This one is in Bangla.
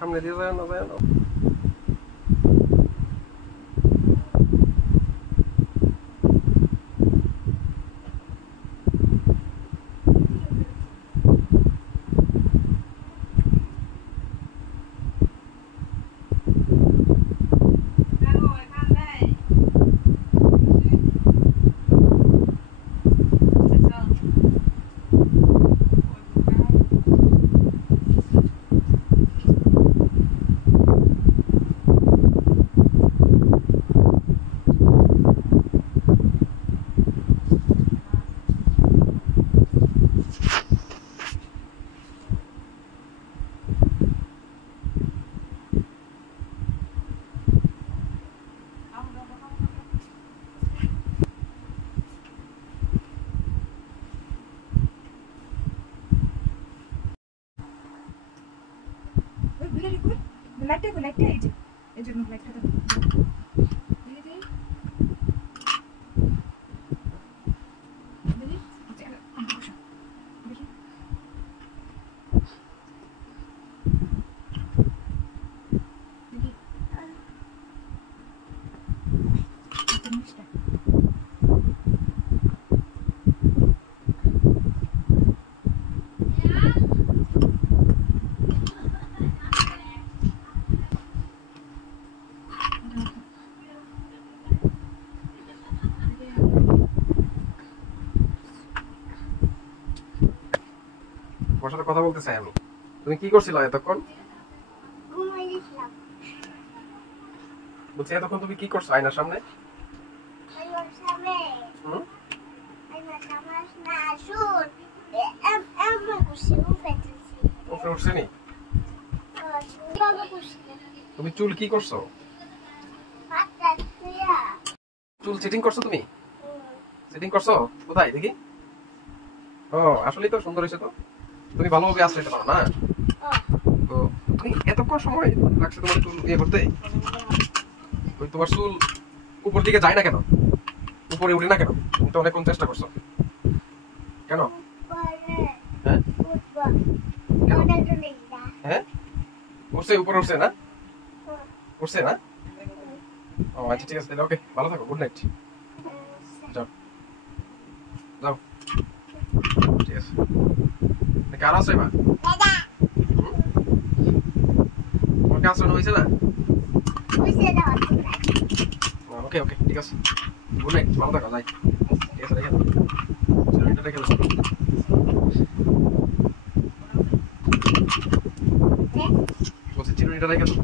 সামনে দিয়ে যায় না যায় না। লাইটটা এই যে লাইটটা দাও তোমার সাথে কথা বলতে চাই আমি। তুমি কি করছিলে এতক্ষণ? ঘুমাইছিলাম। বলছি এতক্ষণ তুমি কি করছো আয়নার সামনে? আয়নার সামনে হুম? আয়নার সামনে না শুন এমন করছি উঠেছি। উপরে উঠছেনি? বাবা করছি। তুমি চুল কি করছো? হাতটা দিয়া। চুল সেটিং করছো তুমি? সেটিং করছো? কোথায় দেখি? ও আসলেই তো সুন্দর হয়েছে তো। তুমি ভালোভাবে আসতে পারো না? তো তুমি এতক্ষণ সময় লাগছে তোমার চুল ইয়ে করতে? ওই তোমার চুল উপর দিকে যায় না কেন? উপরে উঠে না কেন? তুমি তো অনেকক্ষণ চেষ্টা করছো। কেন? হ্যাঁ? কেন? হ্যাঁ? উঠছে, উপরে উঠছে না? উঠছে না? ও আচ্ছা ঠিক আছে তাহলে ওকে, ভালো থাকো, গুড নাইট। যাও যাও, ঠিক আছে। কার আছে এবার? তোমার কাজ হয়েছে না? ওকে ওকে ঠিক আছে, গুড নাইট, ভালো থাকো, যাই। ঠিক আছে রেখে দাও, চিরুনিটা রেখে দাও। বলছি চিরুনিটা রেখে দাও।